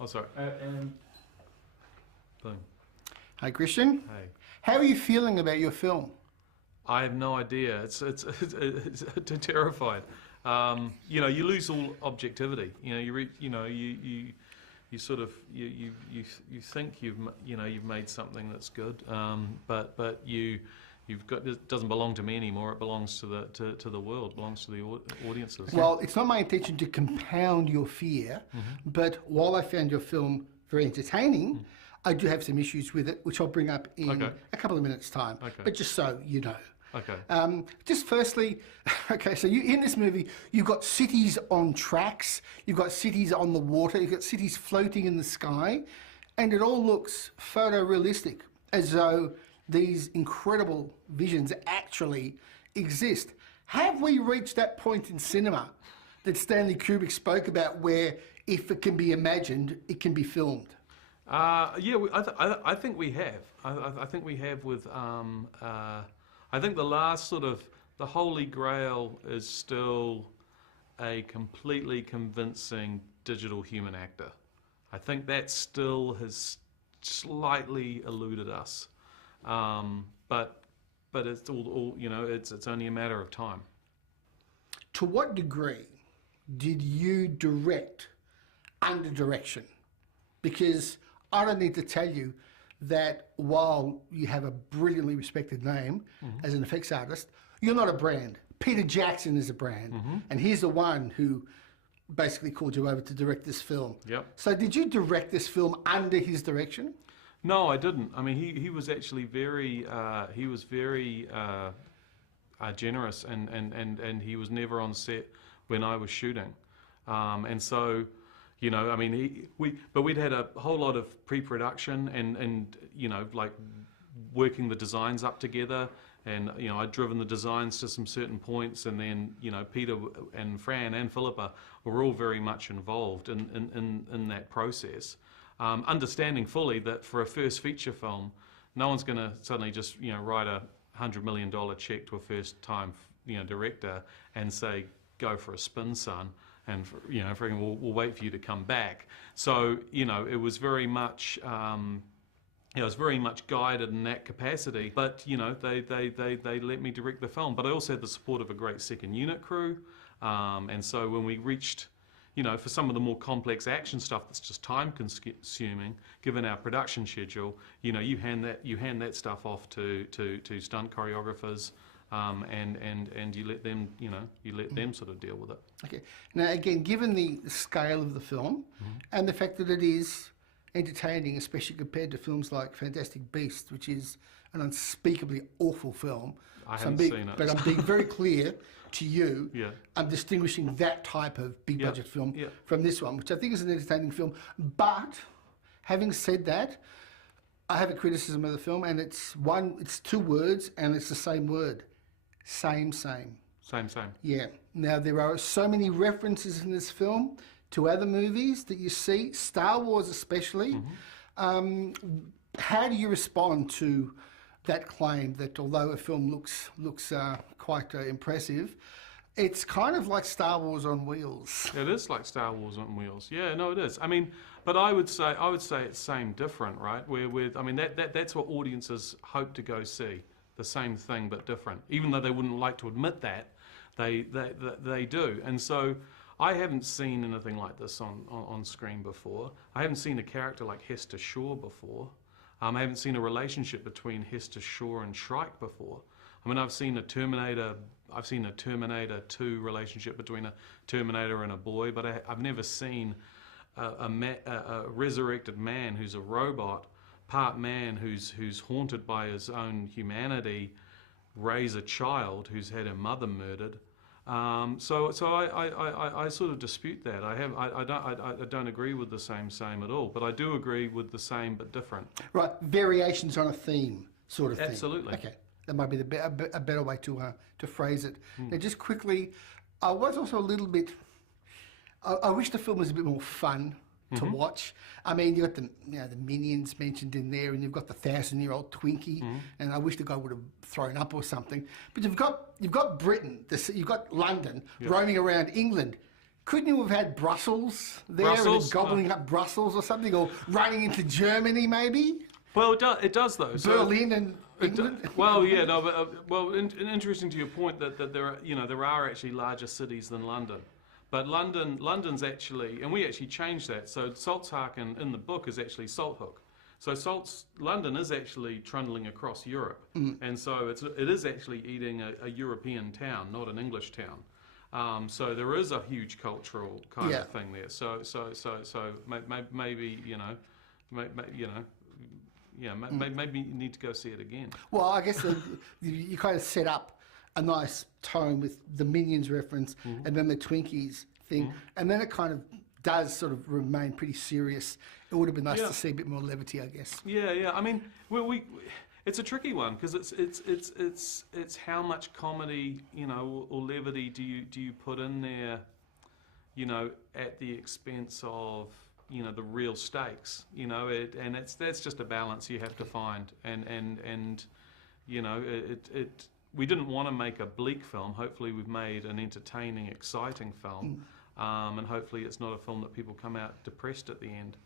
Oh, sorry. And boom. Hi, Christian. Hey. How are you feeling about your film? I have no idea. It's terrified. You know, you lose all objectivity. You know, you sort of you think you've made something that's good, but you've got, it doesn't belong to me anymore. It belongs to the world. It belongs to the audiences. Well, it's not my intention to compound your fear, but while I found your film very entertaining, I do have some issues with it, which I'll bring up in a couple of minutes' time. Okay. But just so you know. Okay. Just firstly, okay, so you in this movie, you've got cities on tracks, you've got cities on the water, you've got cities floating in the sky, and it all looks photorealistic, as though these incredible visions actually exist. Have we reached that point in cinema that Stanley Kubrick spoke about where if it can be imagined, it can be filmed? Yeah, I think we have. I think we have with... I think the last sort of, the holy grail is still a completely convincing digital human actor. I think that still has slightly eluded us. But it's all you know, it's only a matter of time. To what degree did you direct under direction? Because I don't need to tell you that while you have a brilliantly respected name as an effects artist, you're not a brand. Peter Jackson is a brand, and he's the one who basically called you over to direct this film. Yep. So did you direct this film under his direction? No, I didn't. I mean, he was actually very generous, and he was never on set when I was shooting, and so. You know, I mean, we'd had a whole lot of pre-production and you know, like working the designs up together, and you know, I'd driven the designs to some certain points, and then you know, Peter and Fran and Philippa were all very much involved in that process, understanding fully that for a first feature film, no one's going to suddenly just write a $100 million check to a first-time director and say, go for a spin, son. And we'll wait for you to come back. So it was very much, it was very much guided in that capacity. But they let me direct the film. But I also had the support of a great second unit crew. And so when we reached, for some of the more complex action stuff that's just time consuming, given our production schedule, you hand that stuff off to stunt choreographers. And you let them, sort of deal with it. Okay. Now, again, given the scale of the film and the fact that it is entertaining, especially compared to films like Fantastic Beasts, which is an unspeakably awful film. I haven't seen it. But I'm being very clear to you. Yeah. I'm distinguishing that type of big budget film from this one, which I think is an entertaining film. But having said that, I have a criticism of the film, and it's two words, and it's the same word. Same. Same. Yeah. Now, there are so many references in this film to other movies that you see, Star Wars especially. How do you respond to that claim that although a film looks quite impressive, it's kind of like Star Wars on wheels? It is like Star Wars on wheels. Yeah, no, it is. I mean, but I would say it's same different, right? I mean, that's what audiences hope to go see. The same thing but different, even though they wouldn't like to admit that, they do. And so I haven't seen anything like this on screen before. I haven't seen a character like Hester Shaw before. I haven't seen a relationship between Hester Shaw and Shrike before. I mean, I've seen a Terminator 2 relationship between a Terminator and a boy, but I've never seen a resurrected man who's a robot, part man who's haunted by his own humanity, raise a child who's had her mother murdered. So I sort of dispute that. I don't agree with the same at all, but I do agree with the same but different. Right, variations on a theme, sort of thing. Absolutely. Okay, that might be a better way to phrase it. Now, just quickly, I was also a little bit. I wish the film was a bit more fun to watch. I mean, you've got the Minions mentioned in there, and you've got the 1,000-year-old Twinkie, and I wish the guy would have thrown up or something. But you've got Britain, you've got London roaming around England. couldn't you have had Brussels there Brussels? and gobbling up Brussels or something, or running into Germany maybe? Well, it does though. So Berlin and England? well, yeah, no, but interesting to your point that there are, there are actually larger cities than London. But London's actually, and we actually changed that. So Salzhaken in the book is actually Salthook. So London is actually trundling across Europe, and so it is actually eating a European town, not an English town. So there is a huge cultural kind of thing there. So maybe maybe you need to go see it again. Well, I guess you kind of set up a nice tone with the Minions reference and then the Twinkies thing, and then it kind of does sort of remain pretty serious. It would have been nice to see a bit more levity, I guess. Yeah. I mean, it's a tricky one because it's how much comedy, or levity do you put in there, at the expense of the real stakes, and that's just a balance you have to find, and we didn't want to make a bleak film. Hopefully we've made an entertaining, exciting film, and hopefully it's not a film that people come out depressed at the end.